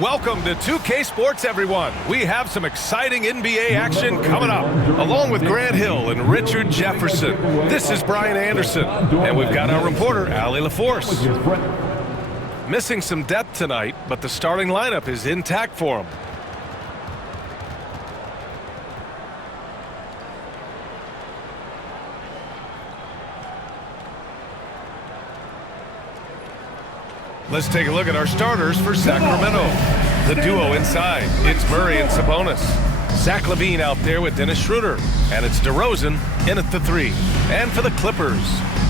Welcome to 2K Sports, everyone. We have some exciting NBA action coming up, along with Grant Hill and Richard Jefferson. This is Brian Anderson, and we've got our reporter, Allie LaForce. Missing some depth tonight, but the starting lineup is intact for him. Let's take a look at our starters for Sacramento. The duo inside, it's Murray and Sabonis. Zach LaVine out there with Dennis Schroeder. And it's DeRozan in at the 3. And for the Clippers,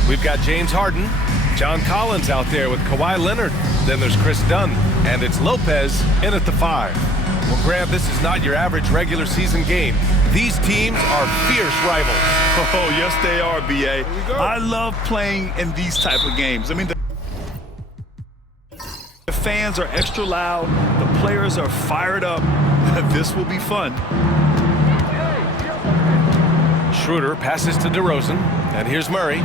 we've got James Harden, John Collins out there with Kawhi Leonard. Then there's Chris Dunn, and it's Lopez in at the 5. Well, Grant, this is not your average regular season game. These teams are fierce rivals. Oh, yes, they are, B.A. I love playing in these type of games. I mean, the fans are extra loud. The players are fired up. This will be fun. Schroeder passes to DeRozan, and here's Murray.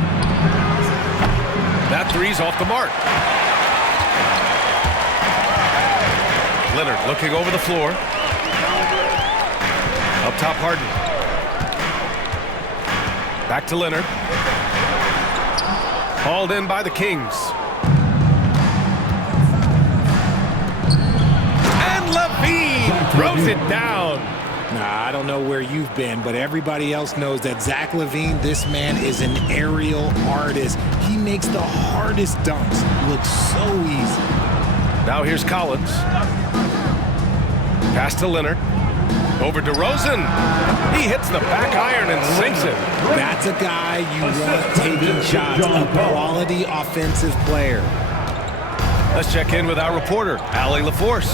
That three's off the mark. Leonard looking over the floor. Up top, Harden. Back to Leonard. Hauled in by the Kings. LaVine throws it down. Nah, I don't know where you've been, but everybody else knows that Zach LaVine, this man is an aerial artist. He makes the hardest dunks look so easy. Now here's Collins. Pass to Leonard. Over to DeRozan. He hits the back iron and sinks it. That's a guy you want taking shots, a quality offensive player. Let's check in with our reporter, Allie LaForce.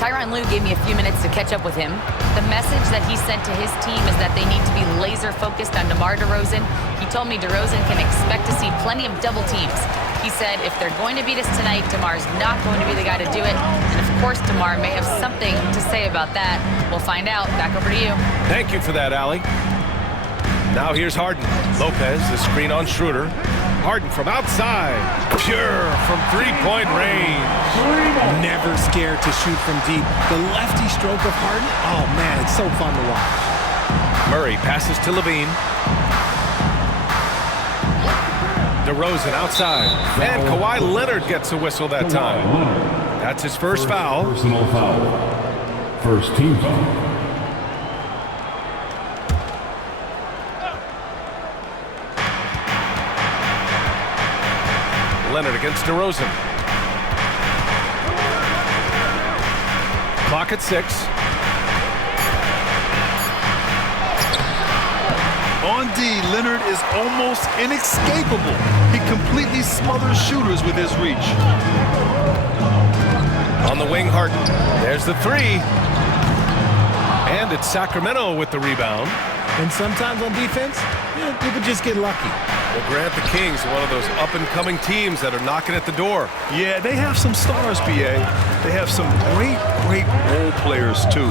Tyronn Lue gave me a few minutes to catch up with him. The message that he sent to his team is that they need to be laser focused on DeMar DeRozan. He told me DeRozan can expect to see plenty of double teams. He said if they're going to beat us tonight, DeMar's not going to be the guy to do it. And of course, DeMar may have something to say about that. We'll find out. Back over to you. Thank you for that, Allie. Now here's Harden. Lopez, the screen on Schroeder. Harden from outside. Pure from three-point range. Never scared to shoot from deep. The lefty stroke of Harden, oh man, it's so fun to watch. Murray passes to LaVine. DeRozan outside. And Kawhi Leonard gets a whistle that time. That's his first foul. Personal foul. First team foul. Leonard against DeRozan. Clock at 6. On D, Leonard is almost inescapable. He completely smothers shooters with his reach. On the wing, Harden. There's the 3. And it's Sacramento with the rebound. And sometimes on defense, people just get lucky. Well, Grant, the Kings, one of those up-and-coming teams that are knocking at the door. Yeah, they have some stars, B.A. They have some great role players, too.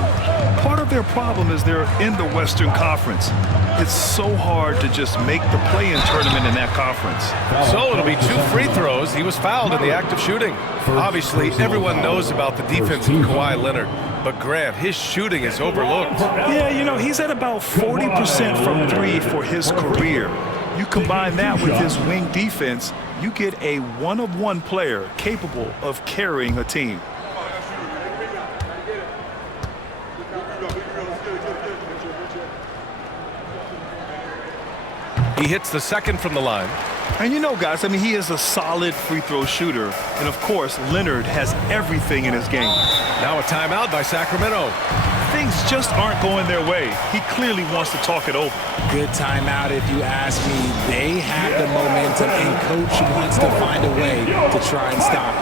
Part of their problem is they're in the Western Conference. It's so hard to just make the play-in tournament in that conference. So it'll be 2 free throws. He was fouled in the act of shooting. Obviously, everyone knows about the defense of Kawhi Leonard. But Grant, his shooting is overlooked. Yeah, you know, he's at about 40% from 3 for his career. You combine that with his wing defense, you get a one-of-one player capable of carrying a team. He hits the second from the line. And you know, guys, I mean, he is a solid free throw shooter. And, of course, Leonard has everything in his game. Now a timeout by Sacramento. Things just aren't going their way. He clearly wants to talk it over. Good timeout if you ask me. They have the momentum, and Coach wants to find a way to try and stop it.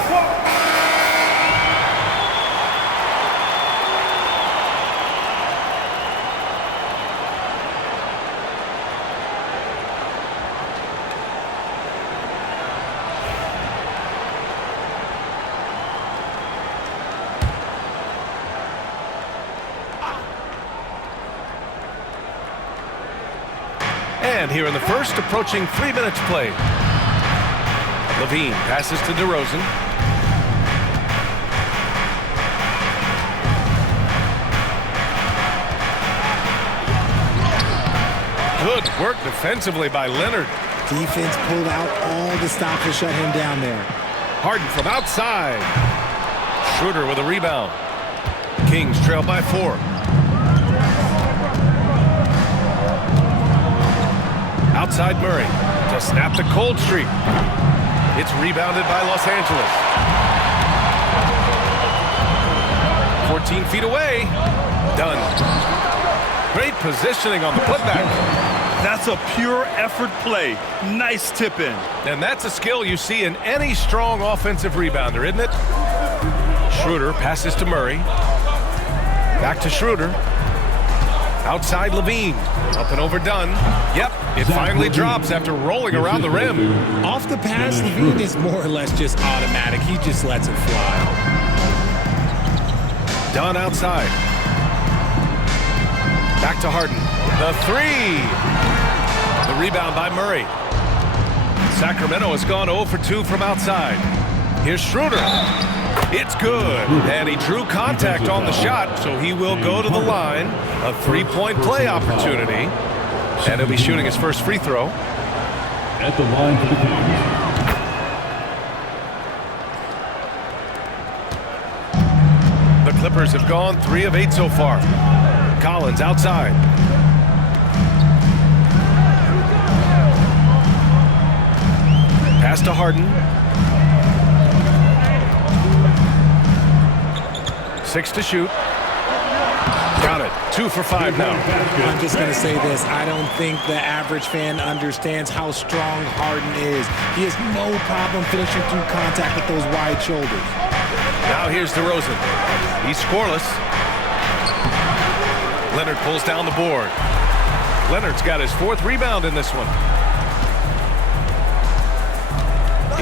And here in the first, approaching 3 minutes played. LaVine passes to DeRozan. Good work defensively by Leonard. Defense pulled out all the stop to shut him down there. Harden from outside. Schroeder with a rebound. Kings trail by 4. Outside Murray to snap the cold streak. It's rebounded by Los Angeles. 14 feet away. Done. Great positioning on the putback. That's a pure effort play. Nice tip in. And that's a skill you see in any strong offensive rebounder, isn't it? Schroeder passes to Murray. Back to Schroeder. Outside Levine. Up and over done. Yep, it finally drops after rolling around the rim. Off the pass, Levine is more or less just automatic. He just lets it fly. Dunn outside. Back to Harden. The 3. The rebound by Murray. Sacramento has gone 0 for 2 from outside. Here's Schroeder. It's good. And he drew contact on the shot, so he will go to the line. A 3-point play opportunity. And he'll be shooting his first free throw. At the line for the Kings. The Clippers have gone 3 of 8 so far. Collins outside. Pass to Harden. 6 to shoot. Got it. 2 for 5 now. I'm just going to say this. I don't think the average fan understands how strong Harden is. He has no problem finishing through contact with those wide shoulders. Now here's DeRozan. He's scoreless. Leonard pulls down the board. Leonard's got his 4th rebound in this one.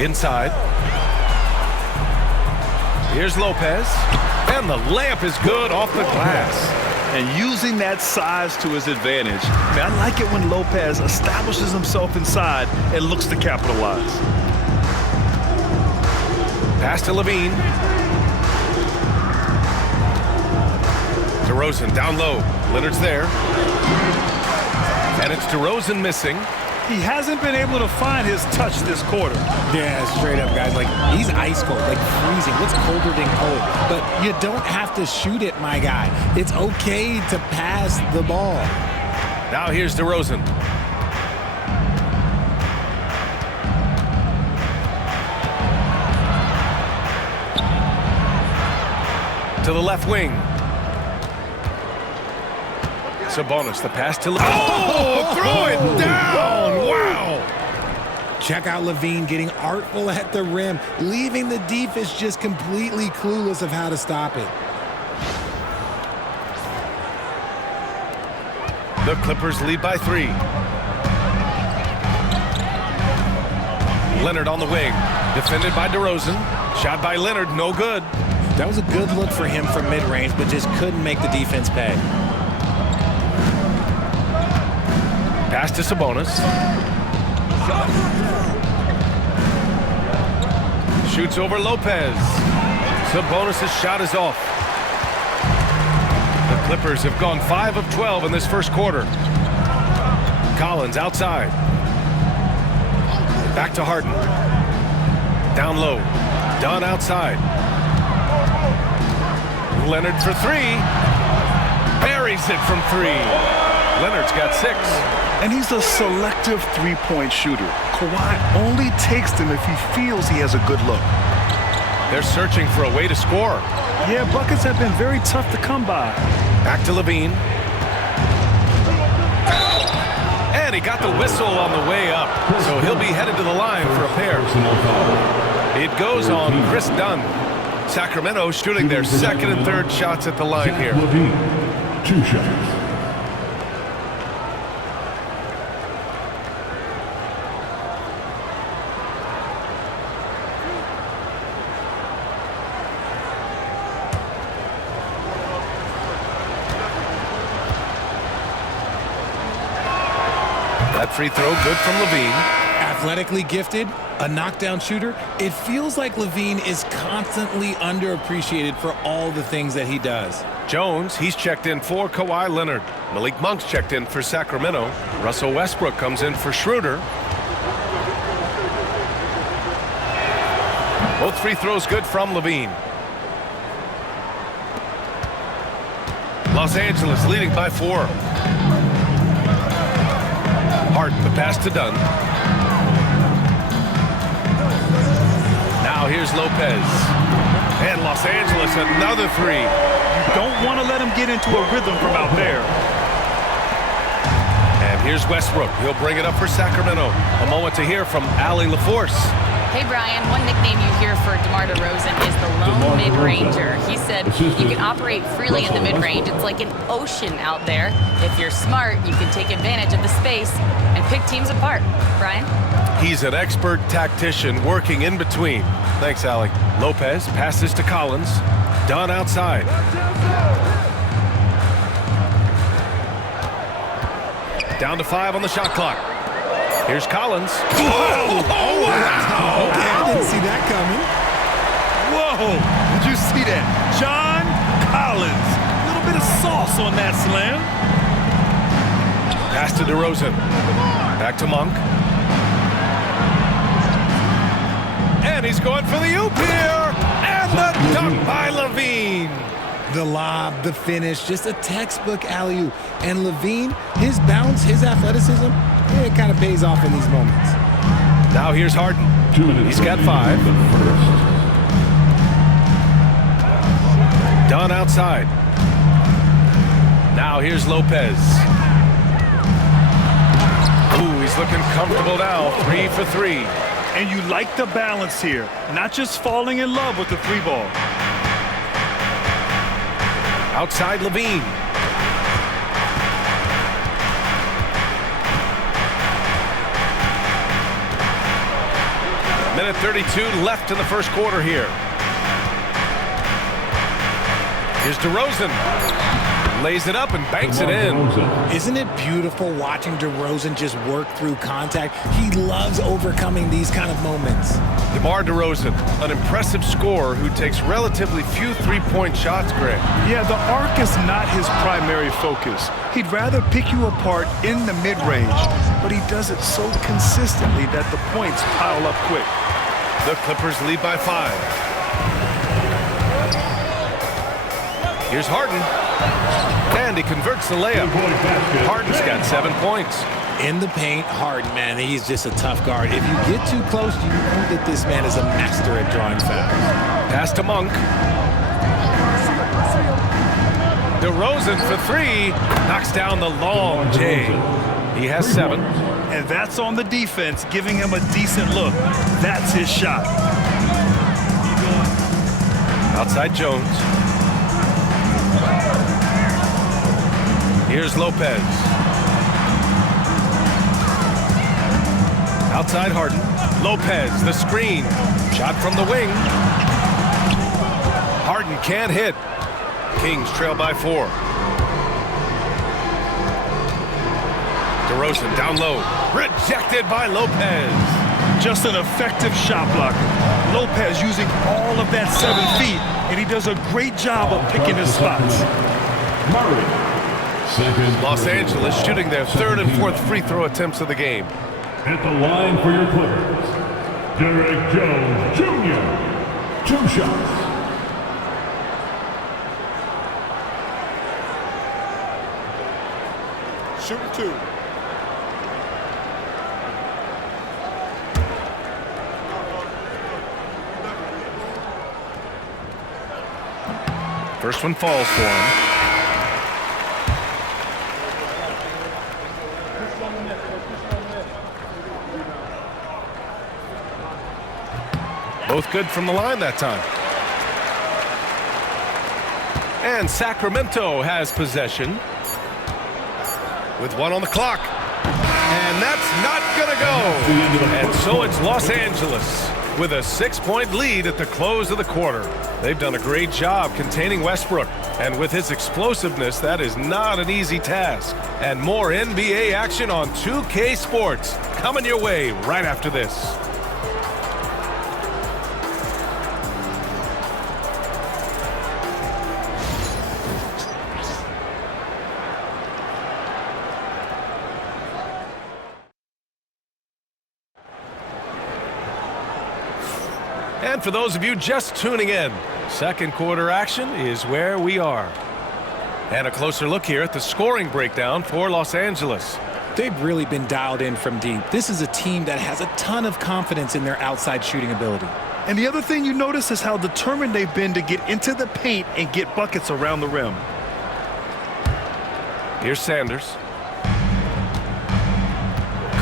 Inside. Here's Lopez. And the layup is good off the glass. And using that size to his advantage. I like it when Lopez establishes himself inside and looks to capitalize. Pass to Levine. DeRozan down low. Leonard's there. And it's DeRozan missing. He hasn't been able to find his touch this quarter. Yeah, straight up, guys. Like, he's ice cold, like freezing. What's colder than cold? But you don't have to shoot it, my guy. It's okay to pass the ball. Now here's DeRozan. To the left wing. Sabonis, the pass to Levine. Oh, throw it down! Wow! Check out Levine getting artful at the rim, leaving the defense just completely clueless of how to stop it. The Clippers lead by 3. Leonard on the wing. Defended by DeRozan. Shot by Leonard, no good. That was a good look for him from mid-range, but just couldn't make the defense pay. Pass to Sabonis. Shoots over Lopez. Sabonis' shot is off. The Clippers have gone 5 of 12 in this first quarter. Collins outside. Back to Harden. Down low. Dunn outside. Leonard for 3. Buries it from 3. Leonard's got 6. And he's a selective three-point shooter. Kawhi only takes them if he feels he has a good look. They're searching for a way to score. Yeah, buckets have been very tough to come by. Back to Levine. And he got the whistle on the way up. So he'll be headed to the line for a pair. It goes on Chris Dunn. Sacramento shooting their 2nd and 3rd shots at the line here. Levine, 2 shots. That free throw good from Levine. Athletically gifted, A knockdown shooter, it feels like LaVine is constantly underappreciated for all the things that he does. Jones, he's checked in for Kawhi Leonard. Malik Monk's checked in for Sacramento. Russell Westbrook comes in for Schroeder. Both free throws good from LaVine. Los Angeles leading by 4. Harden, the pass to Dunn. Now here's Lopez. And Los Angeles, another 3. You don't want to let him get into a rhythm from out there. And here's Westbrook. He'll bring it up for Sacramento. A moment to hear from Allie LaForce. Hey, Brian, one nickname you hear for DeMar DeRozan is the lone mid-ranger. He said you can operate freely in the mid-range. It's like an ocean out there. If you're smart, you can take advantage of the space and pick teams apart. Brian? He's an expert tactician working in between. Thanks, Allie. Lopez passes to Collins. Dunn outside. Down to 5 on the shot clock. Here's Collins. Whoa! Oh, wow! Okay, I didn't see that coming. Whoa! Did you see that? John Collins. A little bit of sauce on that slam. Pass to DeRozan. Back to Monk. And he's going for the oop here. And the dunk by LaVine. The lob, the finish, just a textbook alley-oop. And LaVine, his bounce, his athleticism, it kind of pays off in these moments. Now here's Harden. 2 minutes. He's got 5. Dunn outside. Now here's Lopez. Ooh, he's looking comfortable now. 3 for 3. And you like the balance here. Not just falling in love with the 3-ball. Outside LaVine. Minute 32 left in the first quarter here. Here's DeRozan. Lays it up and banks it in. Isn't it beautiful watching DeRozan just work through contact? He loves overcoming these kind of moments. DeMar DeRozan, an impressive scorer who takes relatively few three-point shots, Greg. Yeah, the arc is not his primary focus. He'd rather pick you apart in the mid-range, but he does it so consistently that the points pile up quick. The Clippers lead by 5. Here's Harden. And he converts the layup. Harden's got 7 points. In the paint, Harden, man, he's just a tough guard. If you get too close, you know that this man is a master at drawing fouls. Pass to Monk. DeRozan for 3. Knocks down the long J. He has 7. And that's on the defense, giving him a decent look. That's his shot. Outside Jones. Here's Lopez. Outside Harden. Lopez, the screen. Shot from the wing. Harden can't hit. Kings trail by 4. DeRozan down low. Rejected by Lopez. Just an effective shot blocker. Lopez using all of that 7 feet, and he does a great job of picking his spots. Los Angeles shooting their 3rd and 4th free throw attempts of the game. At the line for your Clippers, Derek Jones Jr. 2 shots. Shooting 2. First one falls for him. Both good from the line that time. And Sacramento has possession with 1 on the clock. And that's not gonna go. And so it's Los Angeles with a 6-point lead at the close of the quarter. They've done a great job containing Westbrook. And with his explosiveness, that is not an easy task. And more NBA action on 2K Sports coming your way right after this. And for those of you just tuning in, second quarter action is where we are. And a closer look here at the scoring breakdown for Los Angeles. They've really been dialed in from deep. This is a team that has a ton of confidence in their outside shooting ability. And the other thing you notice is how determined they've been to get into the paint and get buckets around the rim. Here's Sanders.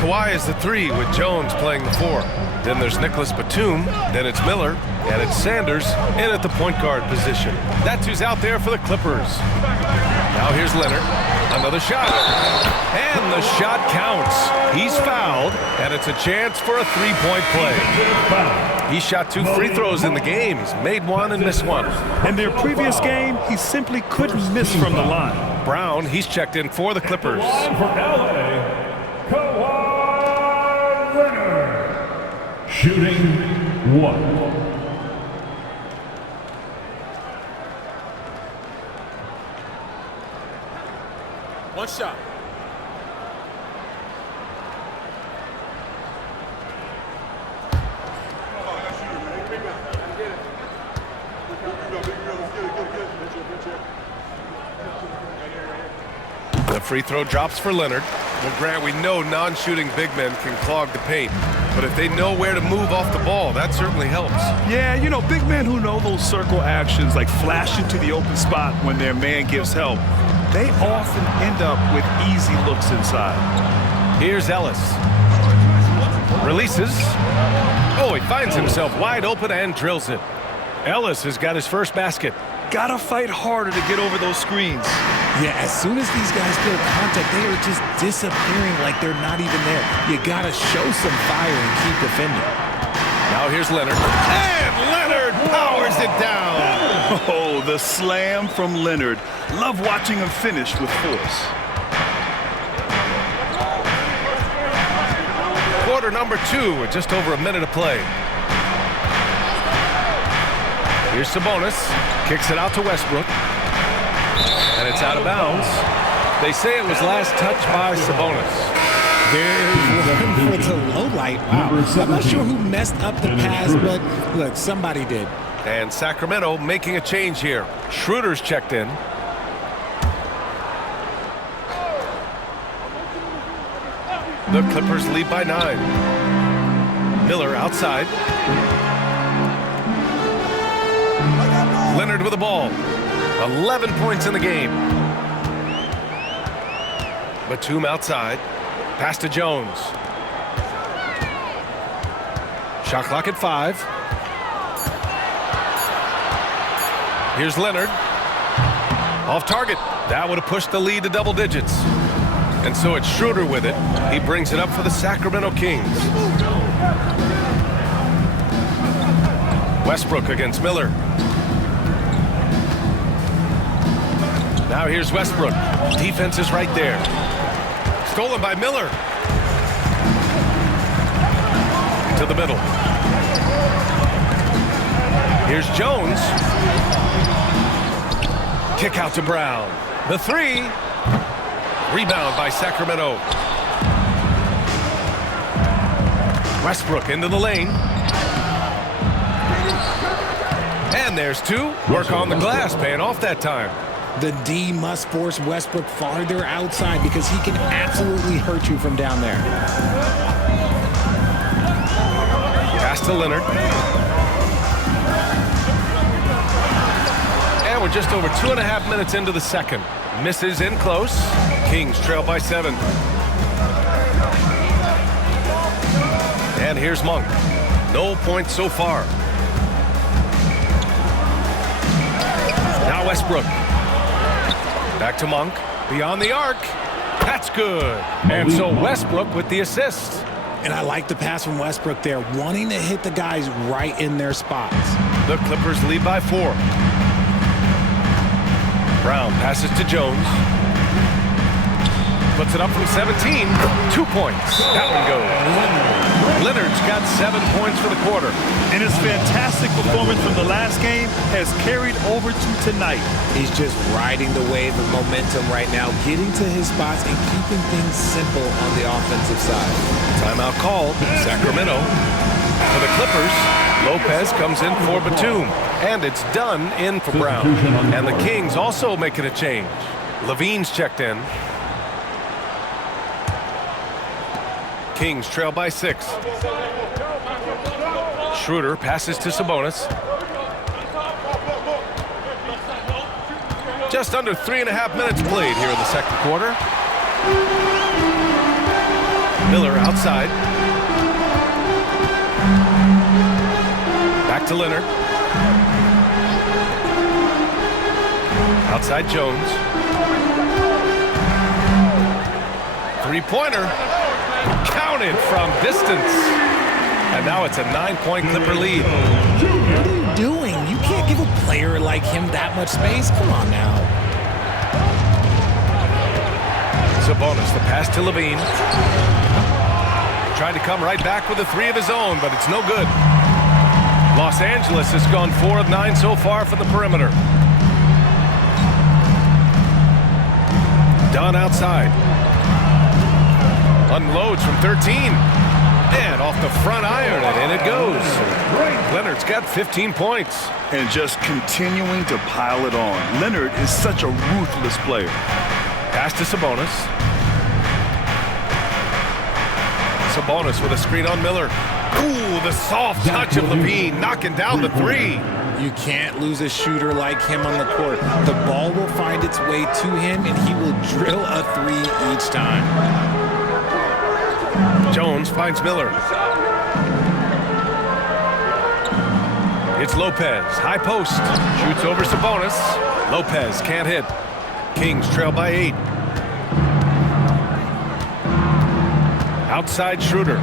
Kawhi is the 3 with Jones playing the 4. Then there's Nicholas Batum, then it's Miller, and it's Sanders in at the point guard position. That's who's out there for the Clippers. Now here's Leonard. Another shot. And the shot counts. He's fouled, and it's a chance for a three-point play. He shot 2 free throws in the game. He's made 1 and missed 1. In their previous game, he simply couldn't miss from the line. Brown, he's checked in for the Clippers. For LA, Kawhi Leonard. Shooting 1. One shot. The free throw drops for Leonard. Well, Grant, we know non-shooting big men can clog the paint, but if they know where to move off the ball, that certainly helps. Yeah, you know, big men who know those circle actions, like flashing to the open spot when their man gives help, they often end up with easy looks inside. Here's Ellis. Releases. Oh, he finds himself wide open and drills it. Ellis has got his first basket. Gotta fight harder to get over those screens. Yeah, as soon as these guys feel contact, they are just disappearing like they're not even there. You gotta show some fire and keep defending. Now here's Leonard. And Leonard powers it down. Oh, the slam from Leonard. Love watching him finish with force. Quarter number 2 with just over a minute to play. Here's Sabonis. Kicks it out to Westbrook. And it's out of bounds. They say it was last touched by Sabonis. There's one for the low light. Wow. I'm not sure who messed up the pass, but look, somebody did. And Sacramento making a change here. Schroeder's checked in. The Clippers lead by 9. Miller outside. Leonard with the ball. 11 points in the game. Batum outside. Pass to Jones. Shot clock at 5. Here's Leonard. Off target. That would have pushed the lead to double digits. And so it's Schroeder with it. He brings it up for the Sacramento Kings. Westbrook against Miller. Now here's Westbrook. Defense is right there. Stolen by Miller. To the middle. Here's Jones. Kick out to Brown. The 3. Rebound by Sacramento. Westbrook into the lane. And there's 2. Work on the glass, paying off that time. The D must force Westbrook farther outside because he can absolutely hurt you from down there. Pass to Leonard. And we're just over 2.5 minutes into the second. Misses in close. Kings trail by 7. And here's Monk. No points so far. Now Westbrook. Back to Monk. Beyond the arc. That's good. And so Westbrook with the assist. And I like the pass from Westbrook there, wanting to hit the guys right in their spots. The Clippers lead by 4. Brown passes to Jones. Puts it up from 17. 2 points. That one goes. Leonard's got 7 points for the quarter. And his fantastic performance from the last game has carried over to tonight. He's just riding the wave of momentum right now, getting to his spots and keeping things simple on the offensive side. Timeout called. Sacramento. For the Clippers, Lopez comes in for Batum. And it's Dunn in for Brown. And the Kings also making a change. Levine's checked in. Kings trail by 6. Schroeder passes to Sabonis. Just under 3.5 minutes played here in the second quarter. Miller outside. Back to Leonard. Outside Jones. Three-pointer. Counted from distance. And now it's a 9-point Clipper lead. What are you doing? You can't give a player like him that much space. Come on now. Sabonis, the pass to Levine. Trying to come right back with a 3 of his own, but it's no good. Los Angeles has gone 4 of 9 so far from the perimeter. Dunn outside. Unloads from 13. And off the front iron, and in it goes. Leonard's got 15 points. And just continuing to pile it on. Leonard is such a ruthless player. Pass to Sabonis. Sabonis with a screen on Miller. Ooh, the soft touch of Levine, knocking down the 3. You can't lose a shooter like him on the court. The ball will find its way to him, and he will drill a 3 each time. Jones finds Miller. It's Lopez, high post. Shoots over Sabonis. Lopez can't hit. Kings trail by 8. Outside Schroeder.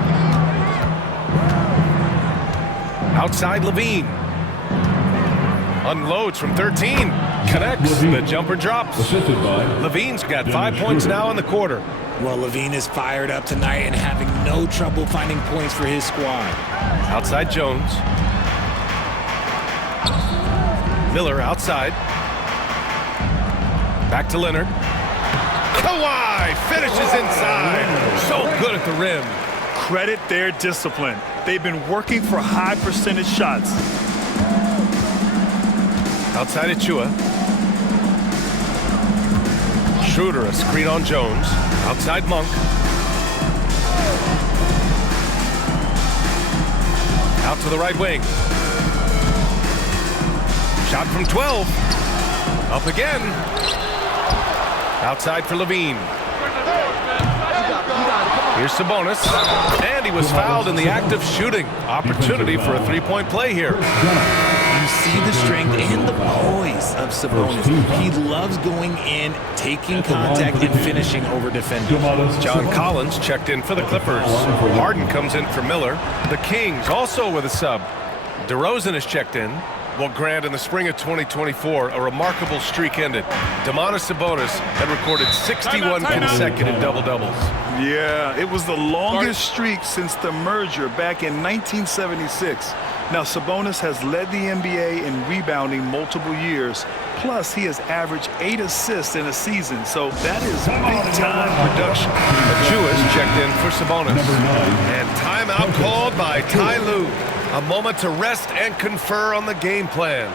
Outside Levine. Unloads from 13. Connects. The jumper drops. Levine's got 5 points now in the quarter. Well, Levine is fired up tonight and having no trouble finding points for his squad. Outside Jones. Miller outside. Back to Leonard. Kawhi finishes inside. So good at the rim. Credit their discipline. They've been working for high percentage shots. Outside Achua. Schroeder, a screen on Jones. Outside Monk. Out to the right wing. Shot from 12. Up again. Outside for Levine. Here's Sabonis. And he was fouled in the act of shooting. Opportunity for a 3-point play here. You see the strength and the poise of Sabonis. He loves going in, taking contact, and finishing over defenders. John Collins checked in for the Clippers. Harden comes in for Miller. The Kings also with a sub. DeRozan is checked in. Well, Grant, in the spring of 2024, a remarkable streak ended. Domantas Sabonis had recorded 61 consecutive double-doubles. Yeah, it was the longest streak since the merger back in 1976. Now, Sabonis has led the NBA in rebounding multiple years. Plus, he has averaged 8 assists in a season, so that is big-time production. Achua is checked in for Sabonis. And timeout called by Ty Lue. A moment to rest and confer on the game plan.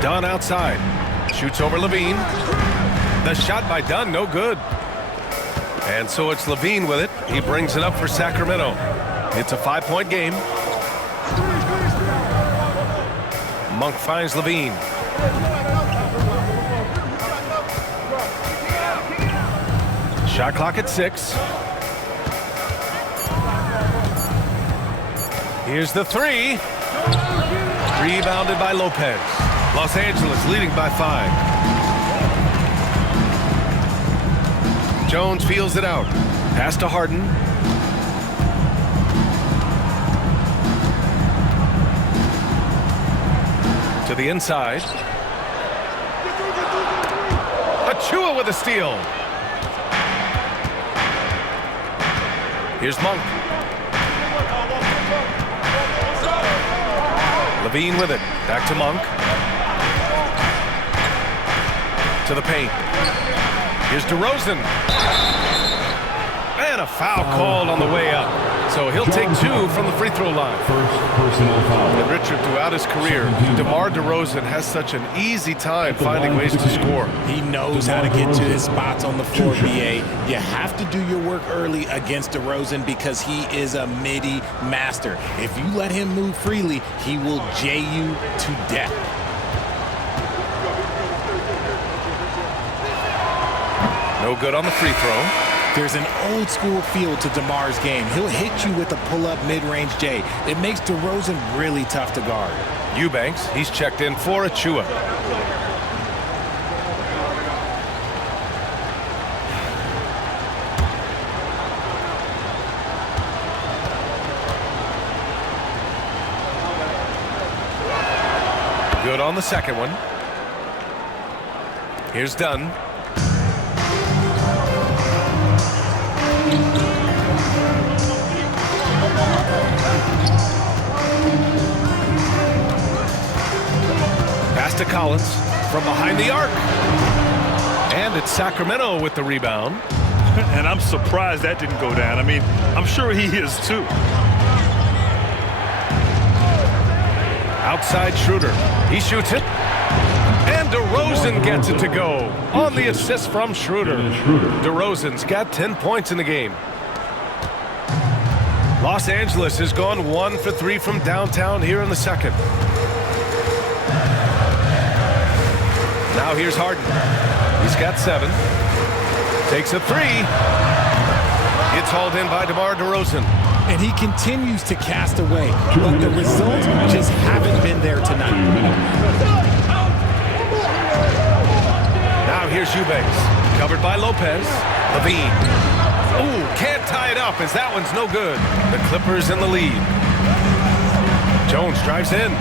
Dunn outside. Shoots over Levine. The shot by Dunn, no good. And so it's Levine with it. He brings it up for Sacramento. It's a 5-point game. Monk finds Levine. Shot clock at 6. Here's the 3. Rebounded by Lopez. Los Angeles leading by 5. Jones feels it out. Pass to Harden. To the inside. Achua with a steal. Here's Monk. Levine with it. Back to Monk. To the paint. Here's DeRozan. And a foul called on the way up. So he'll take 2 from the free throw line. First personal foul. And Richard, throughout his career, DeMar DeRozan has such an easy time finding ways to score. He knows how to get to his spots on the floor, BA. You have to do your work early against DeRozan because he is a midi master. If you let him move freely, he will J you to death. No good on the free throw. There's an old school feel to DeMar's game. He'll hit you with a pull-up mid-range J. It makes DeRozan really tough to guard. Eubanks, he's checked in for Achua. Good on the second one. Here's Dunn. Pass to Collins from behind the arc. And it's Sacramento with the rebound. And I'm surprised that didn't go down. I mean, I'm sure he is too. Outside Schroeder. He shoots it. And DeRozan gets it to go on the assist from Schroeder. DeRozan's got 10 points in the game. Los Angeles has gone 1 for 3 from downtown here in the second. Now here's Harden. He's got 7. Takes a 3. It's hauled in by DeMar DeRozan. And he continues to cast away, but the results just haven't been there tonight. Now here's Eubanks. Covered by Lopez. Levine. Ooh, can't tie it up as that one's no good. The Clippers in the lead. Jones drives in.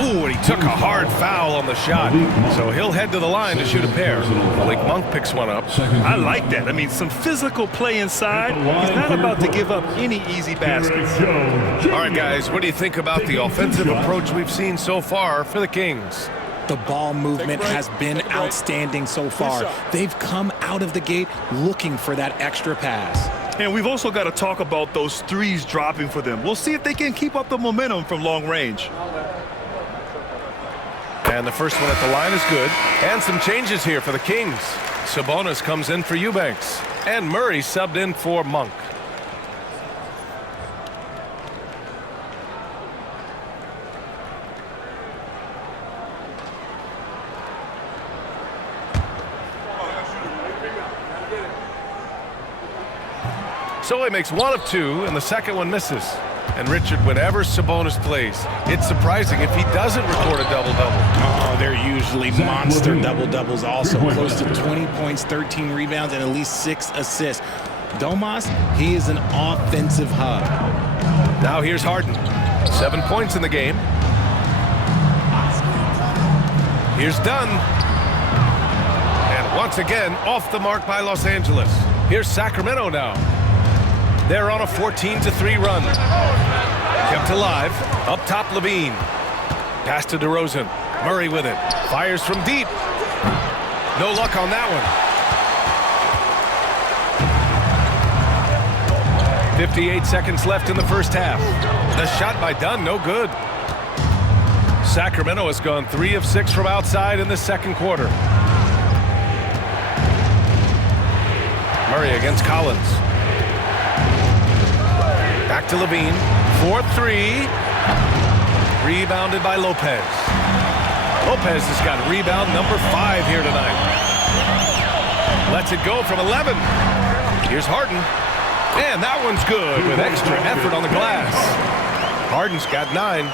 Ooh, and he took a hard foul on the shot. So he'll head to the line to shoot a pair. Malik Monk picks one up. I like that. I mean, some physical play inside. He's not about to give up any easy baskets. All right, guys, what do you think about the offensive approach we've seen so far for the Kings? The ball movement has been outstanding so far. They've come out of the gate looking for that extra pass. And we've also got to talk about those threes dropping for them. We'll see if they can keep up the momentum from long range. And the first one at the line is good. And some changes here for the Kings. Sabonis comes in for Eubanks. And Murray subbed in for Monk. So he makes 1 of 2, and the second one misses. And Richard, whenever Sabonis plays, it's surprising if he doesn't record a double-double. Oh, they're usually monster double-doubles also. Close to 20 points, 13 rebounds, and at least 6 assists. Domas, he is an offensive hub. Now here's Harden. 7 points in the game. Here's Dunn. And once again, off the mark by Los Angeles. Here's Sacramento now. They're on a 14-3 run. Kept alive. Up top, Levine. Pass to DeRozan. Murray with it. Fires from deep. No luck on that one. 58 seconds left in the first half. The shot by Dunn, no good. Sacramento has gone 3 of 6 from outside in the second quarter. Murray against Collins. Back to Levine. 4-3. Rebounded by Lopez. Lopez has got rebound number 5 here tonight. Lets it go from 11. Here's Harden. And that one's good with extra effort on the glass. Harden's got 9.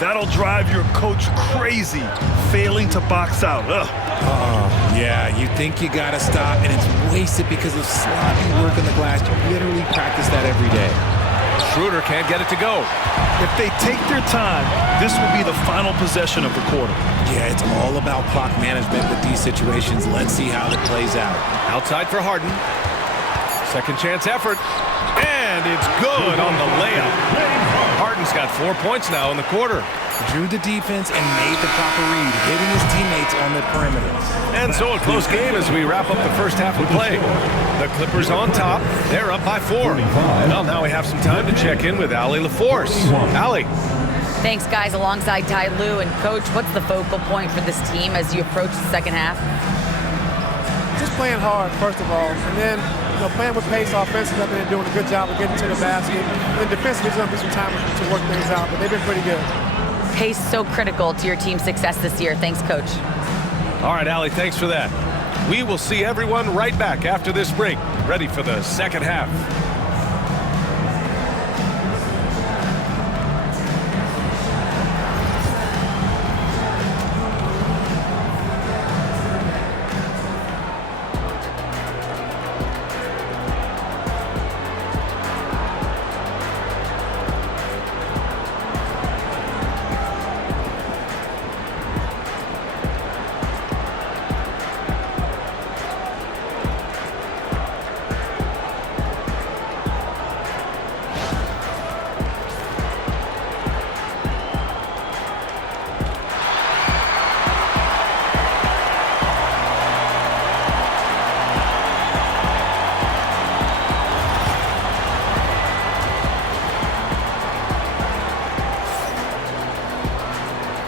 That'll drive your coach crazy, failing to box out. Yeah, you think you got to stop, and it's wasted because of sloppy work on the glass. You literally practice that every day. Schroeder can't get it to go. If they take their time, this will be the final possession of the quarter. Yeah, it's all about clock management with these situations. Let's see how it plays out. Outside for Harden. Second chance effort. And And it's good on the layup. Harden's got 4 points now in the quarter. Drew the defense and made the proper read, hitting his teammates on the perimeter. And so a close game as we wrap up the first half of play. The Clippers on top. They're up by 4. Well, now we have some time to check in with Allie LaForce. Allie. Thanks, guys, alongside Ty Lue. And, Coach, what's the focal point for this team as you approach the second half? Just playing hard, first of all. And then, playing with pace offensively. I've been doing a good job of getting to the basket. And then defensively, there's going to be some time to work things out, but they've been pretty good. Pace so critical to your team's success this year. Thanks, Coach. All right, Allie, thanks for that. We will see everyone right back after this break, ready for the second half.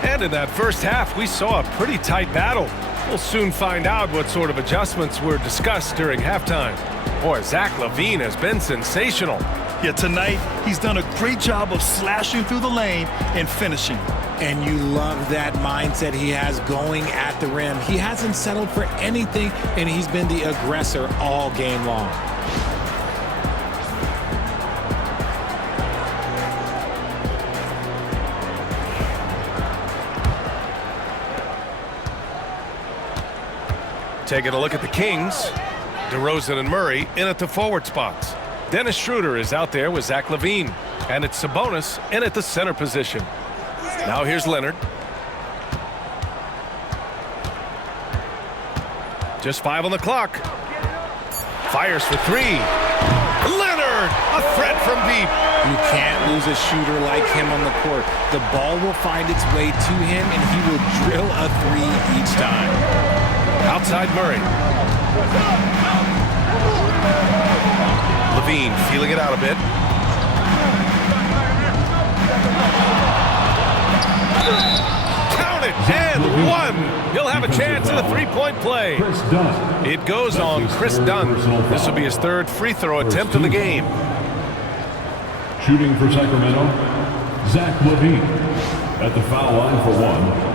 And in that first half, we saw a pretty tight battle. We'll soon find out what sort of adjustments were discussed during halftime. Boy, Zach LaVine has been sensational. Yeah, tonight he's done a great job of slashing through the lane and finishing. And you love that mindset he has going at the rim. He hasn't settled for anything, and he's been the aggressor all game long. Taking a look at the Kings. DeRozan and Murray in at the forward spots. Dennis Schroeder is out there with Zach LaVine. And it's Sabonis in at the center position. Now here's Leonard. Just 5 on the clock. Fires for 3. Leonard! A threat from deep. You can't lose a shooter like him on the court. The ball will find its way to him, and he will drill a 3 each time. Outside Murray. LaVine feeling it out a bit. Count it! And 1! He'll have a chance at a 3-point play. It goes on Chris Dunn. This will be his 3rd free throw attempt of the game. Shooting for Sacramento, Zach LaVine at the foul line for 1.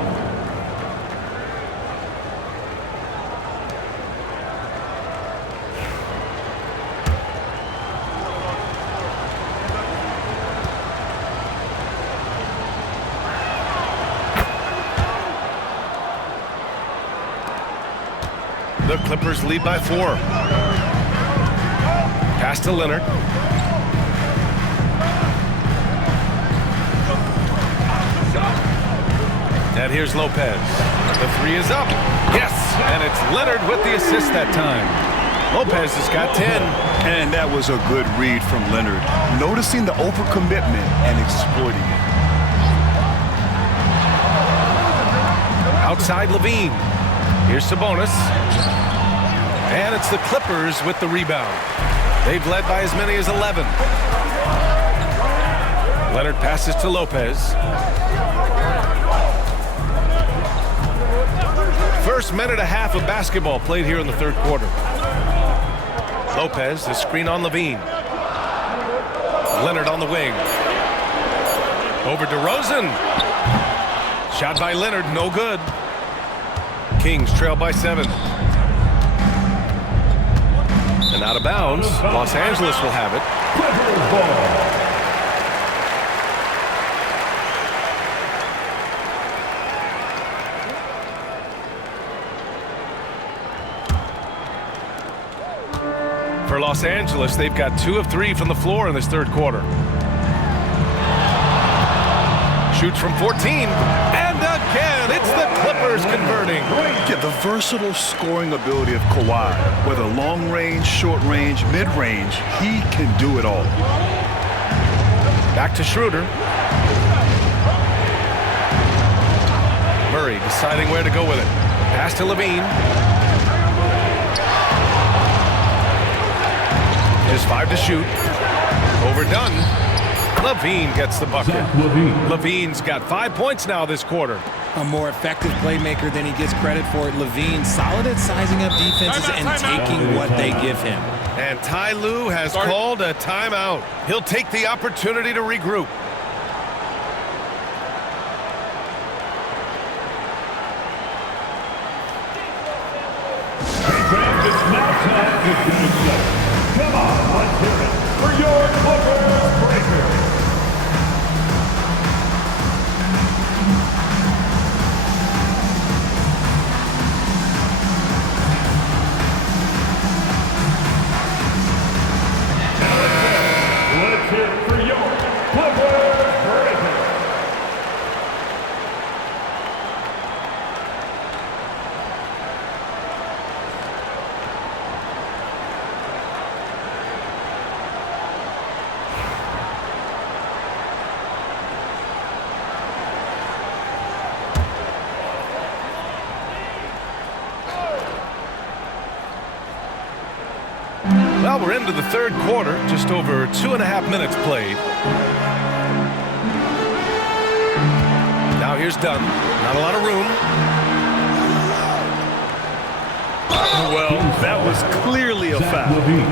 The Clippers lead by 4. Pass to Leonard. And here's Lopez. The 3 is up. Yes, and it's Leonard with the assist that time. Lopez has got 10. And that was a good read from Leonard, noticing the overcommitment and exploiting it. Outside LaVine. Here's Sabonis. And it's the Clippers with the rebound. They've led by as many as 11. Leonard passes to Lopez. First minute and a half of basketball played here in the 3rd quarter. Lopez, the screen on LaVine. Leonard on the wing. Over DeRozan. Shot by Leonard, no good. Kings trail by 7. And out of bounds, Los Angeles will have it. Clippers ball. For Los Angeles, they've got 2 of 3 from the floor in this 3rd quarter. Shoots from 14, and again, it's the Clippers converting. Yeah, the versatile scoring ability of Kawhi, whether long range, short range, mid range, he can do it all. Back to Schroeder. Murray deciding where to go with it. Pass to Levine. Just 5 to shoot. Overdone. Levine gets the bucket. Levine's got 5 points now this quarter. A more effective playmaker than he gets credit for. Levine solid at sizing up defenses and taking what they give him. And Ty Lue has called a timeout. He'll take the opportunity to regroup. It's now time to get it set. Come on, let's hear it for your Clippers Breakers. Let's hear it for your Clippers Breakers. Well, we're into the third quarter, just over 2.5 minutes played. Now here's Dunn. Not a lot of room. Well, that was clearly a foul. Levine,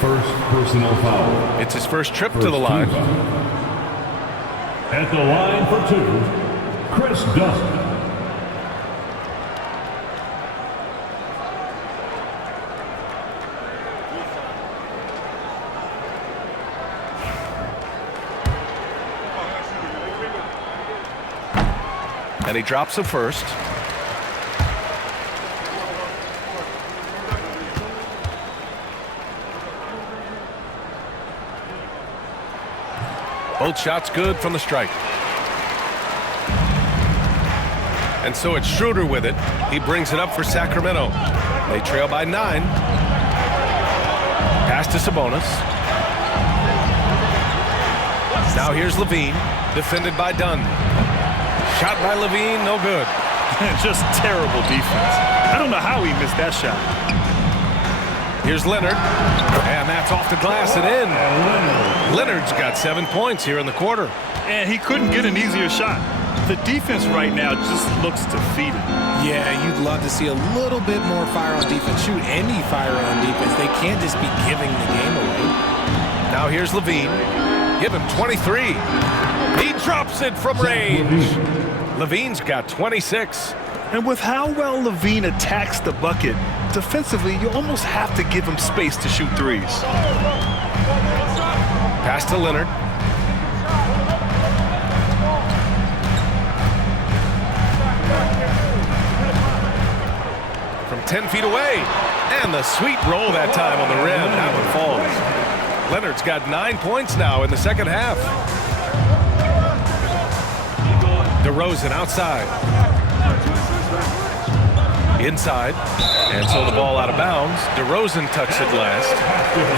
first personal foul. It's his first trip to the line. At the line for 2, Chris Dunn. And he drops the first. Both shots good from the stripe. And so it's Schroeder with it. He brings it up for Sacramento. They trail by 9. Pass to Sabonis. Now here's Levine, defended by Dunn. Shot by Levine, no good. Just terrible defense. I don't know how he missed that shot. Here's Leonard, and that's off the glass and in. Leonard's got 7 points here in the quarter. And he couldn't get an easier shot. The defense right now just looks defeated. Yeah, you'd love to see a little bit more fire on defense. Shoot any fire on defense. They can't just be giving the game away. Now here's Levine. Give him 23. He drops it from range. Levine's got 26. And with how well Levine attacks the bucket, defensively, you almost have to give him space to shoot threes. Pass to Leonard. From 10 feet away. And the sweet roll that time on the rim. That one falls. Leonard's got 9 points now in the second half. DeRozan outside. Inside. And so the ball out of bounds. DeRozan tucks it last.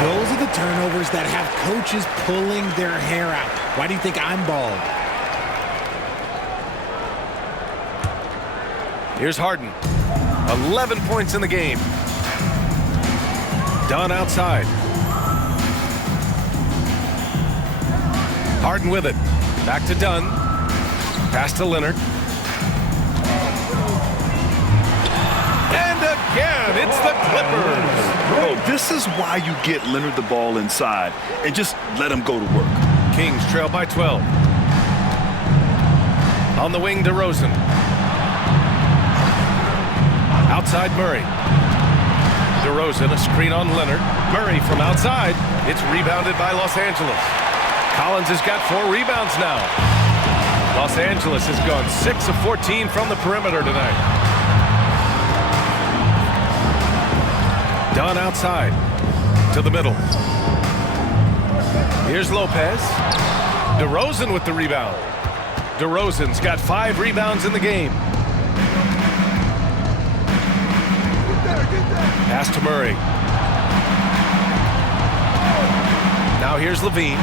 Those are the turnovers that have coaches pulling their hair out. Why do you think I'm bald? Here's Harden. 11 points in the game. Dunn outside. Harden with it. Back to Dunn. Pass to Leonard. And again, it's the Clippers. Oh, this is why you get Leonard the ball inside and just let him go to work. Kings trail by 12. On the wing, DeRozan. Outside Murray. DeRozan, a screen on Leonard. Murray from outside. It's rebounded by Los Angeles. Collins has got 4 rebounds now. Los Angeles has gone 6 of 14 from the perimeter tonight. Dunn outside to the middle. Here's Lopez. DeRozan with the rebound. DeRozan's got 5 rebounds in the game. Pass to Murray. Now here's Levine.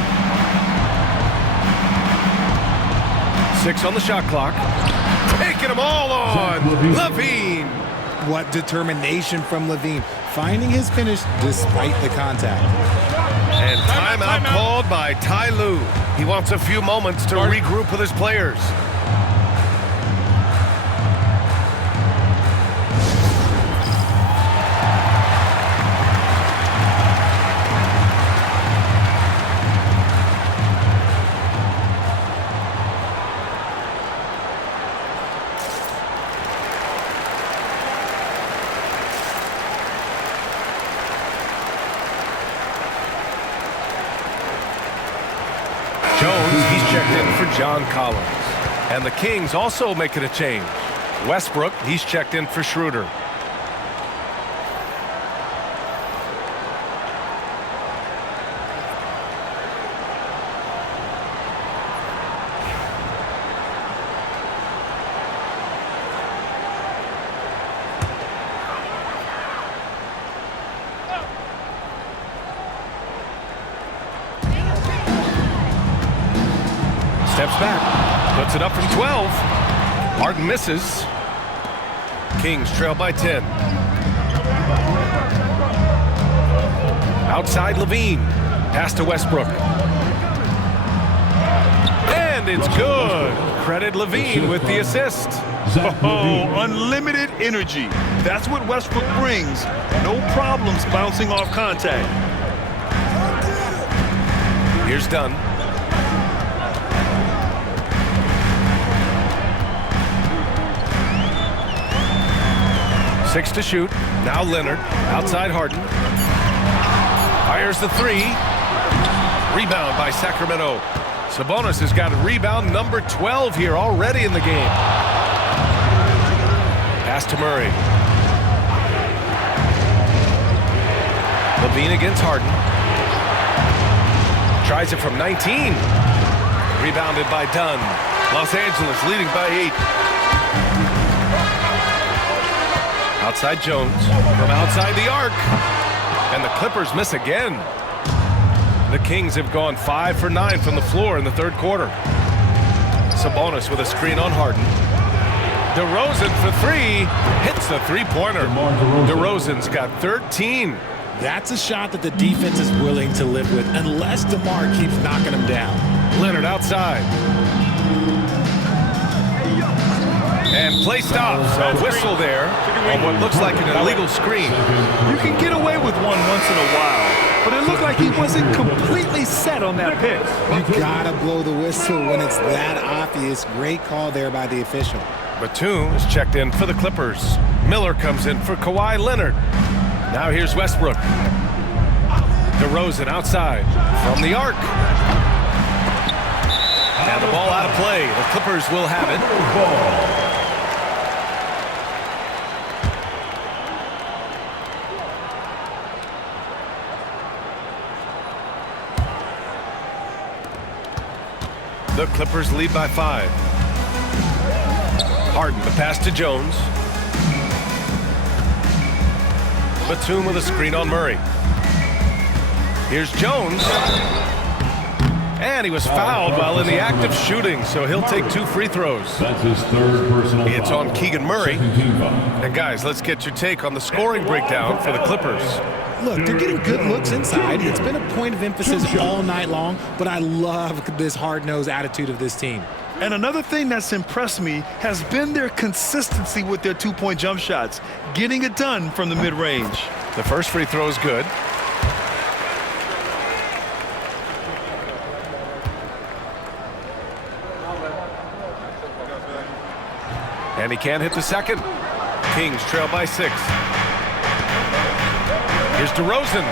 6 on the shot clock. Taking them all on. Levine. What determination from Levine. Finding his finish despite the contact. And timeout called by Ty Lue. He wants a few moments to regroup with his players. Jones, he's checked in for John Collins. And the Kings also making a change. Westbrook, he's checked in for Schroeder. Steps back, puts it up from 12. Harden misses. Kings trail by 10. Outside Levine. Pass to Westbrook. And it's good. Credit Levine with the assist. Oh, unlimited energy. That's what Westbrook brings. No problems bouncing off contact. Here's Dunn. Six to shoot. Now Leonard. Outside Harden. Fires the three. Rebound by Sacramento. Sabonis has got rebound number 12 here already in the game. Pass to Murray. Levine against Harden. Tries it from 19. Rebounded by Dunn. Los Angeles leading by 8. Outside Jones, from outside the arc, and the Clippers miss again. The Kings have gone 5 for 9 from the floor in the third quarter. Sabonis with a screen on Harden. DeRozan for 3, hits the three-pointer. DeRozan's got 13. That's a shot that the defense is willing to live with unless DeMar keeps knocking him down. Leonard outside. And play stops. A whistle there on what looks like an illegal screen. You can get away with one once in a while, but it looked like he wasn't completely set on that pick. You gotta blow the whistle when it's that obvious. Great call there by the official. Batum is checked in for the Clippers. Miller comes in for Kawhi Leonard. Now here's Westbrook. DeRozan outside from the arc. And the ball out of play. The Clippers will have it. The Clippers lead by 5. Harden, the pass to Jones. Batum with a screen on Murray. Here's Jones. And he was fouled while in the act of shooting, so he'll take 2 free throws. That's his third personal foul. It's on Keegan Murray. Second team foul. And guys, let's get your take on the scoring breakdown for the Clippers. Look, they're getting good looks inside. It's been a point of emphasis all night long, but I love this hard-nosed attitude of this team. And another thing that's impressed me has been their consistency with their two-point jump shots, getting it done from the mid-range. The first free throw is good. And he can't hit the second. Kings trail by 6. Here's DeRozan.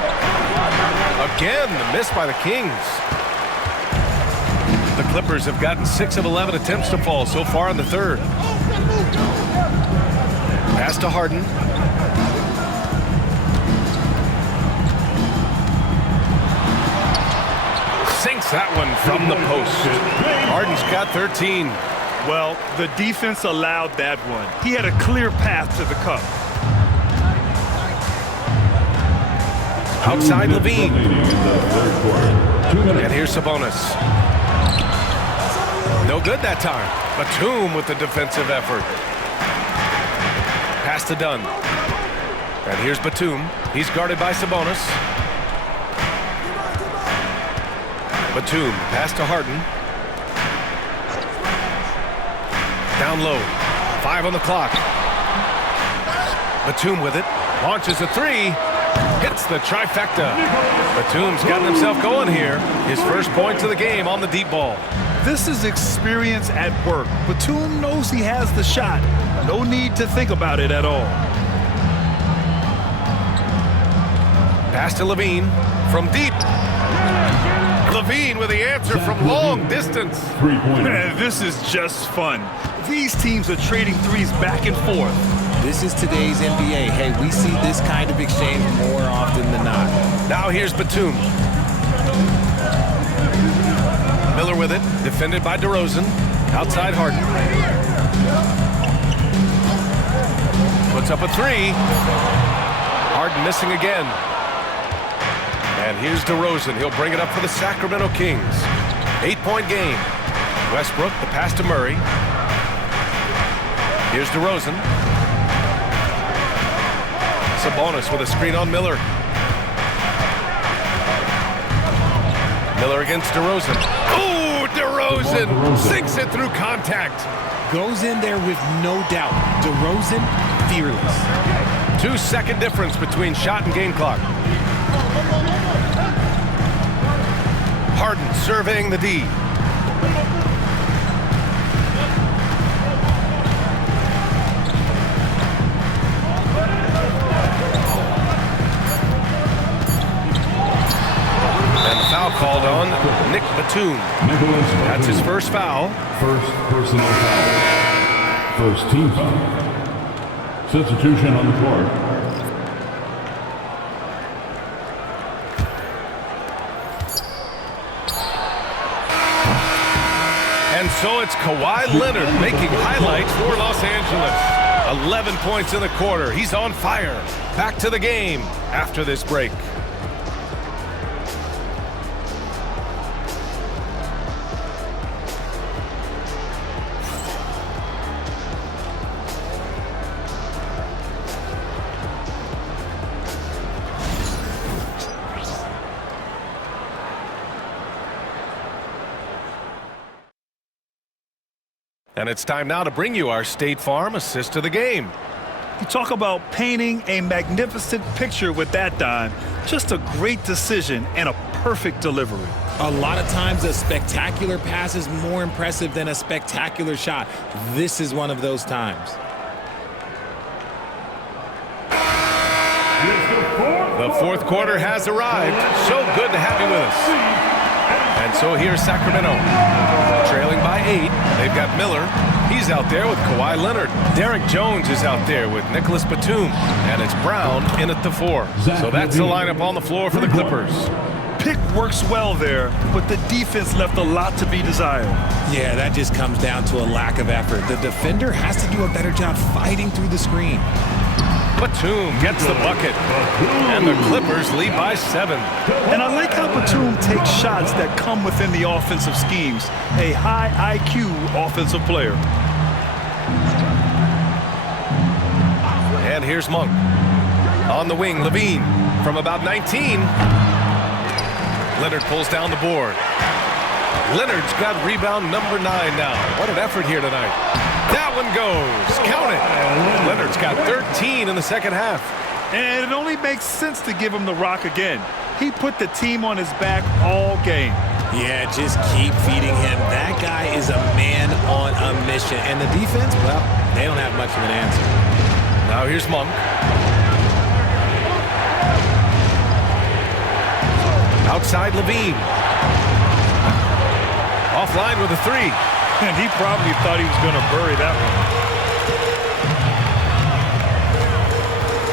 Again, the miss by the Kings. The Clippers have gotten 6 of 11 attempts to fall so far in the third. Pass to Harden. Sinks that one from the post. Harden's got 13. Well, the defense allowed that one. He had a clear path to the cup. Outside Levine. And here's Sabonis. No No good that time. Batum with the defensive effort. Pass to Dunn. And here's Batum. He's guarded by Sabonis. Batum, pass to Harden. Down low. 5 on the clock. Batum with it. Launches a three. Hits the trifecta. Batum's gotten himself going here. His first points of the game on the deep ball. This is experience at work. Batum knows he has the shot. No need to think about it at all. Pass to Levine from deep. Levine with the answer from long distance. Man, this is just fun. These teams are trading threes back and forth. This is today's NBA. Hey, we see this kind of exchange more often than not. Now here's Batum. Miller with it, defended by DeRozan. Outside Harden. Puts up a three. Harden missing again. And here's DeRozan. He'll bring it up for the Sacramento Kings. 8-point game. Westbrook, the pass to Murray. Here's DeRozan. Sabonis with a screen on Miller. Miller against DeRozan. Ooh, DeRozan sinks it through contact. Goes in there with no doubt. DeRozan, fearless. 2-second difference between shot and game clock. Harden surveying the D. Foul called on Nick Batum. That's his first foul. First personal foul. First team foul. Substitution on the court. And so it's Kawhi Leonard making highlights for Los Angeles. 11 points in the quarter. He's on fire. Back to the game after this break. And it's time now to bring you our State Farm assist of the game. You talk about painting a magnificent picture with that dime. Just a great decision and a perfect delivery. A lot of times a spectacular pass is more impressive than a spectacular shot. This is one of those times. The fourth quarter has arrived. So good to have you with us. And so here's Sacramento. Trailing by 8. They've got Miller. He's out there with Kawhi Leonard. Derek Jones is out there with Nicholas Batum. And it's Brown in at the 4. So that's the lineup on the floor for the Clippers. Pick works well there, but the defense left a lot to be desired. Yeah, that just comes down to a lack of effort. The defender has to do a better job fighting through the screen. Batum gets the bucket. And the Clippers lead by 7. And I like how Batum takes shots that come within the offensive schemes. A high IQ offensive player. And here's Monk. On the wing, Levine from about 19. Leonard pulls down the board. Leonard's got rebound number 9 now. What an effort here tonight. That one goes. Count it. Leonard's got 13 in the second half. And it only makes sense to give him the rock again. He put the team on his back all game. Yeah, just keep feeding him. That guy is a man on a mission. And the defense, well, they don't have much of an answer. Now here's Monk. Outside Levine. Offline with a 3. And he probably thought he was going to bury that one.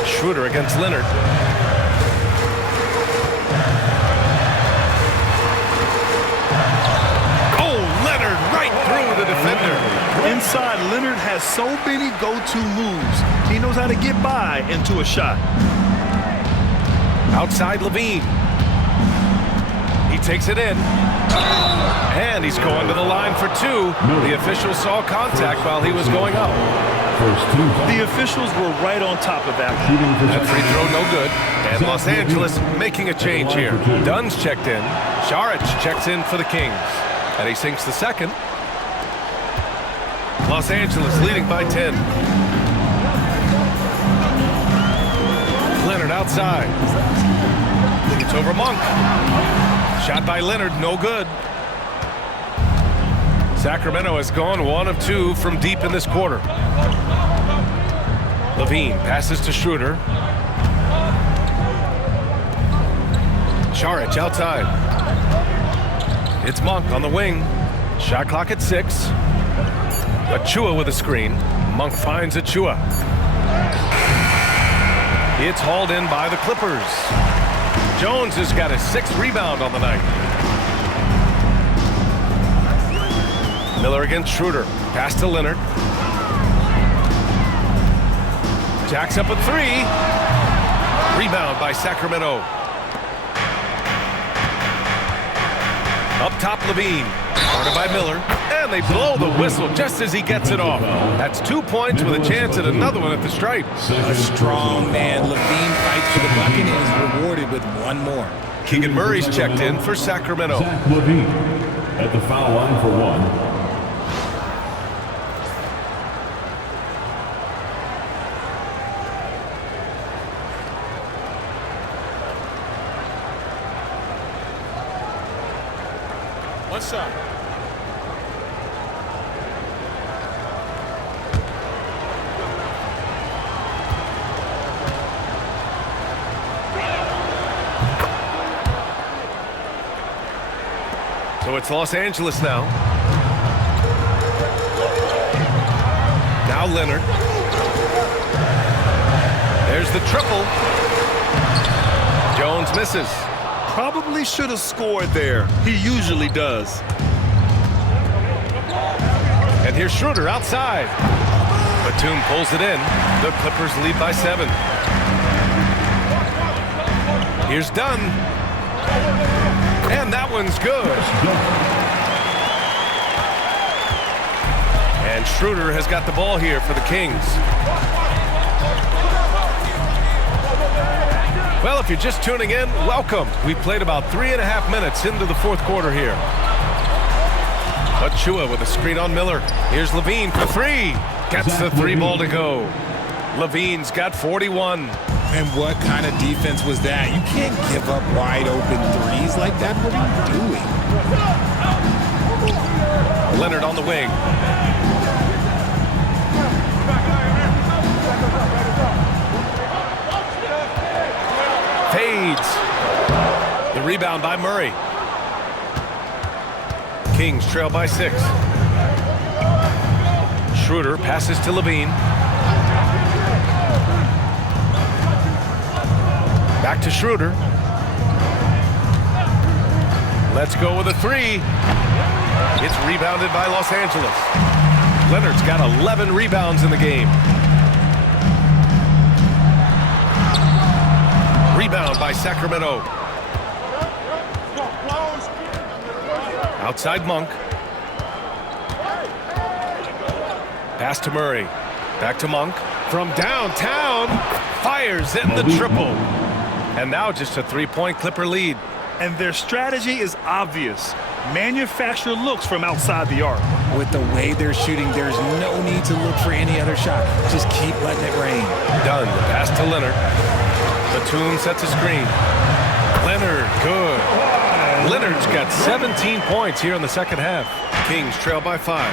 Schroeder against Leonard. Oh, Leonard right through the defender. Inside, Leonard has so many go-to moves. He knows how to get by into a shot. Outside Levine. He takes it in. And he's going to the line for two. The official saw contact while he was going up. The officials were right on top of that. That free throw no good. And Los Angeles making a change here. Dunn's checked in. Saric checks in for the Kings. And he sinks the second. Los Angeles leading by 10. Leonard outside. It's over Monk. Shot by Leonard, no good. Sacramento has gone 1 of 2 from deep in this quarter. Levine passes to Schroeder. Saric outside. It's Monk on the wing. Shot clock at 6. Achua with a screen. Monk finds Achua. It's hauled in by the Clippers. Jones has got his 6th rebound on the night. Miller against Schroeder. Pass to Leonard. Jacks up a 3. Rebound by Sacramento. Up top, Levine. Guarded by Miller. And they blow the whistle just as he gets it off. That's 2 points with a chance at another one at the stripe. A strong man. Levine fights for the bucket and is rewarded with one more. Keegan Murray's checked in for Sacramento. Zach Levine at the foul line for 1. What's up? So it's Los Angeles now. Now Leonard. There's the triple. Jones misses. Probably should have scored there. He usually does. And here's Schroeder outside. Batum pulls it in. The Clippers lead by 7. Here's Dunn. And that one's good. And Schroeder has got the ball here for the Kings. Well, if you're just tuning in, welcome. We played about 3.5 minutes into the fourth quarter here. Achua with a screen on Miller. Here's Levine for 3. Gets the 3 ball to go. Levine's got 41. And what kind of defense was that? You can't give up wide open threes like that. What are you doing? Leonard on the wing. Fades. The rebound by Murray. Kings trail by 6. Schroeder passes to Levine. Back to Schroeder. Let's go with a 3. It's rebounded by Los Angeles. Leonard's got 11 rebounds in the game. Rebound by Sacramento. Outside Monk. Pass to Murray. Back to Monk. From downtown. Fires in the triple. And now just a 3-point Clipper lead. And their strategy is obvious. Manufacture looks from outside the arc. With the way they're shooting, there's no need to look for any other shot. Just keep letting it rain. Done. Pass to Leonard. Batum sets a screen. Leonard, good. Leonard's got 17 points here in the second half. Kings trail by 5.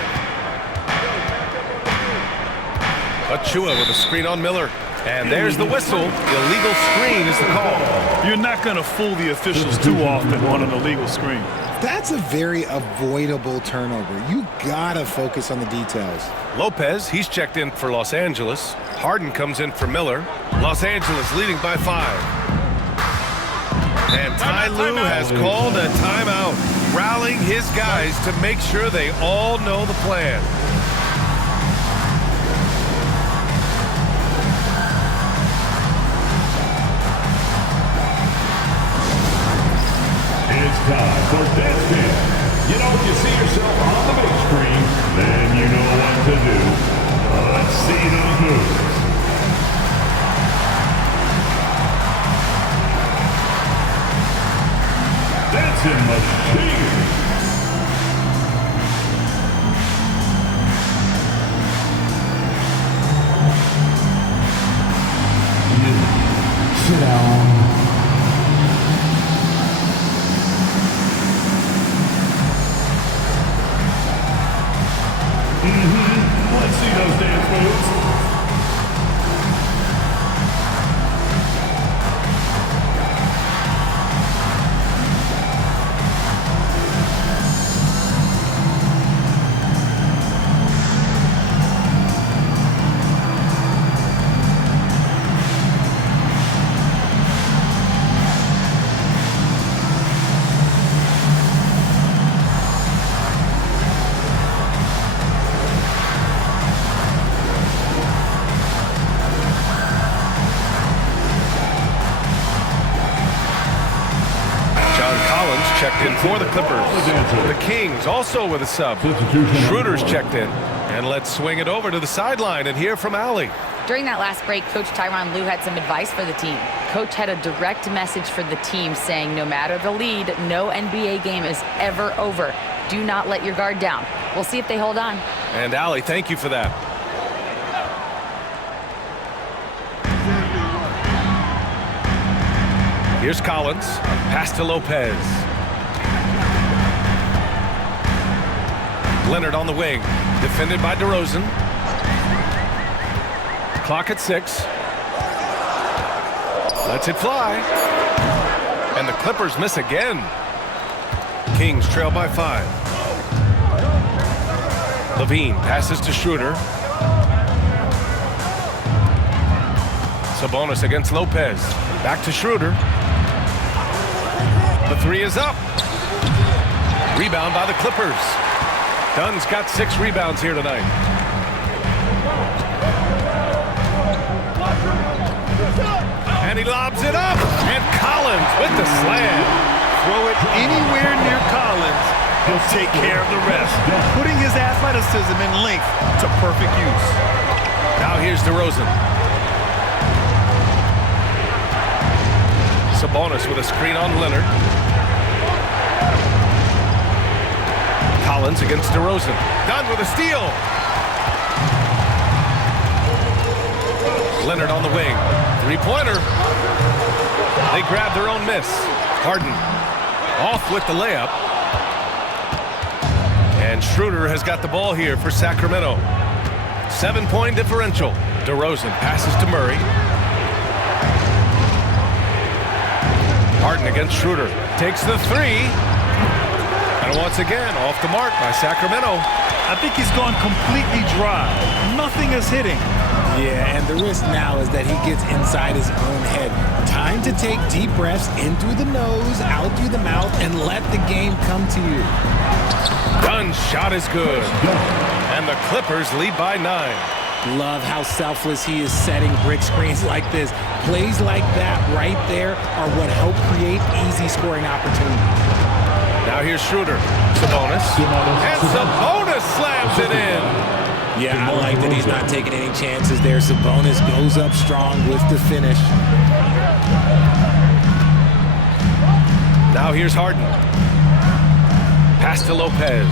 Achua with a screen on Miller. And there's the whistle. Illegal screen is the call. You're not going to fool the officials too often on an illegal screen. That's a very avoidable turnover. You gotta focus on the details. Lopez, he's checked in for Los Angeles. Harden comes in for Miller. Los Angeles leading by 5. And Ty Lue has called a timeout, rallying his guys to make sure they all know the plan. It's time for Dance Dance. You know, if you see yourself on the big screen, then you know what to do. Let's see those moves. Dancing machine. Sit down. Let's see those dance moves. Checked in for the Clippers. The Kings also with a sub. Schroeder's checked in. And let's swing it over to the sideline and hear from Allie. During that last break, Coach Tyronn Lue had some advice for the team. Coach had a direct message for the team saying no matter the lead, no NBA game is ever over. Do not let your guard down. We'll see if they hold on. And Allie, thank you for that. Here's Collins. Pass to Lopez. Leonard on the wing. Defended by DeRozan. Clock at 6. Lets it fly. And the Clippers miss again. Kings trail by 5. Levine passes to Schroeder. Sabonis against Lopez. Back to Schroeder. The 3 is up. Rebound by the Clippers. Dunn's got 6 rebounds here tonight. And he lobs it up. And Collins with the slam. Throw it anywhere near Collins. He'll take care of the rest. Putting his athleticism and length to perfect use. Now here's DeRozan. Sabonis with a screen on Leonard. Collins against DeRozan. Dunn with a steal. Leonard on the wing. Three-pointer. They grab their own miss. Harden off with the layup. And Schroeder has got the ball here for Sacramento. 7-point differential. DeRozan passes to Murray. Harden against Schroeder. Takes the 3. And once again, off the mark by Sacramento. I think he's gone completely dry. Nothing is hitting. Yeah, and the risk now is that he gets inside his own head. Time to take deep breaths in through the nose, out through the mouth, and let the game come to you. Dunn's shot is good. And the Clippers lead by 9. Love how selfless he is setting brick screens like this. Plays like that right there are what help create easy scoring opportunities. Now here's Schroeder. Sabonis. And Sabonis slams it in. Yeah, I like that he's not taking any chances there. Sabonis goes up strong with the finish. Now here's Harden. Pass to Lopez.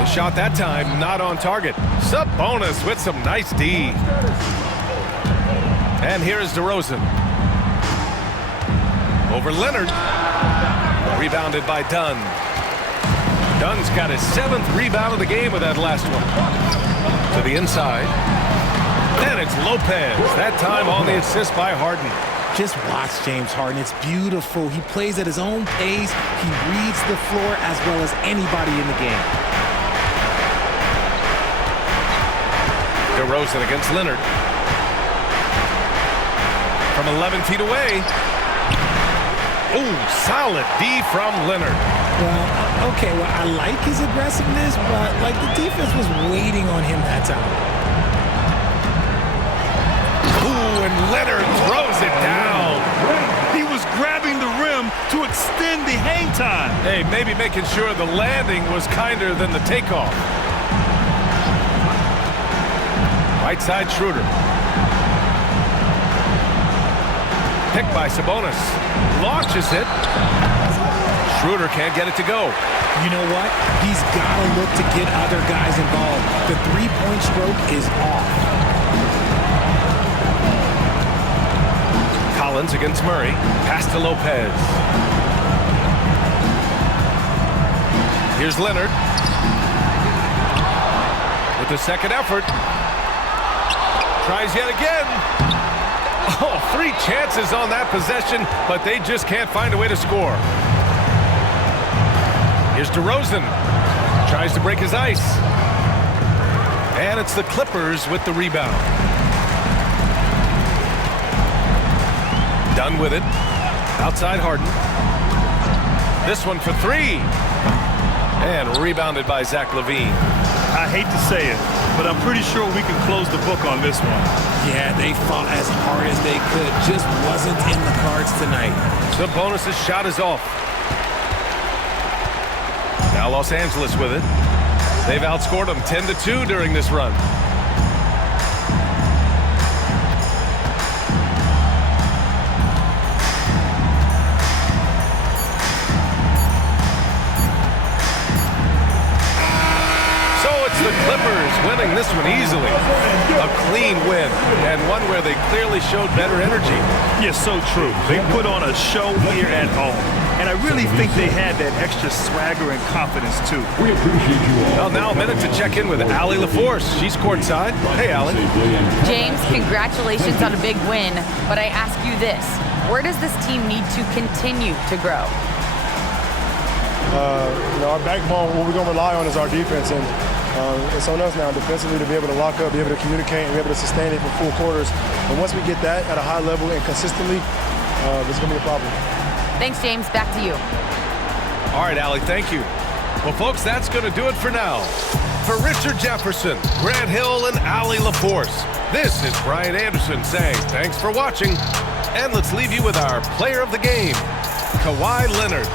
The shot that time not on target. Sabonis with some nice D. And here is DeRozan. Over Leonard. Rebounded by Dunn. Dunn's got his 7th rebound of the game with that last one. To the inside. Then it's Lopez. That time on the assist by Harden. Just watch James Harden. It's beautiful. He plays at his own pace. He reads the floor as well as anybody in the game. DeRozan against Leonard. From 11 feet away. Ooh, solid D from Leonard. Well, okay, well, I like his aggressiveness, but, like, the defense was waiting on him that time. Ooh, and Leonard throws it down. He was grabbing the rim to to extend the hang time. Hey, maybe making sure the landing was kinder than the takeoff. Right side Schroeder. Picked by Sabonis. Launches it. Schroeder can't get it to go. You know what? He's got to look to get other guys involved. The three-point stroke is off. Collins against Murray. Pass to Lopez. Here's Leonard. With the second effort. Tries yet again. Oh, 3 chances on that possession, but they just can't find a way to score. Here's DeRozan. Tries to break his ice. And it's the Clippers with the rebound. Done with it. Outside Harden. This one for 3. And rebounded by Zach LaVine. I hate to say it, but I'm pretty sure we can close the book on this one. Yeah, they fought as hard as they could. Just wasn't in the cards tonight. Sabonis' shot is off. Now Los Angeles with it. They've outscored them 10-2 during this run. So it's the Clippers winning this one easily. A clean win, and one where they clearly showed better energy. Yes, so true. They put on a show here at home. And I really think they had that extra swagger and confidence, too. We appreciate you all. Well, now a minute to check in with Allie LaForce. She's courtside. Hey, Allie. James, congratulations on a big win, but I ask you this. Where does this team need to continue to grow? Our backbone, what we're going to rely on is our defense, and it's on us now defensively to be able to lock up, be able to communicate, and be able to sustain it for full quarters. And once we get that at a high level and consistently, it's going to be a problem. Thanks, James. Back to you. All right, Allie, thank you. Well, folks, that's going to do it for now. For Richard Jefferson, Grant Hill, and Allie LaForce, this is Brian Anderson saying thanks for watching, and let's leave you with our player of the game, Kawhi Leonard.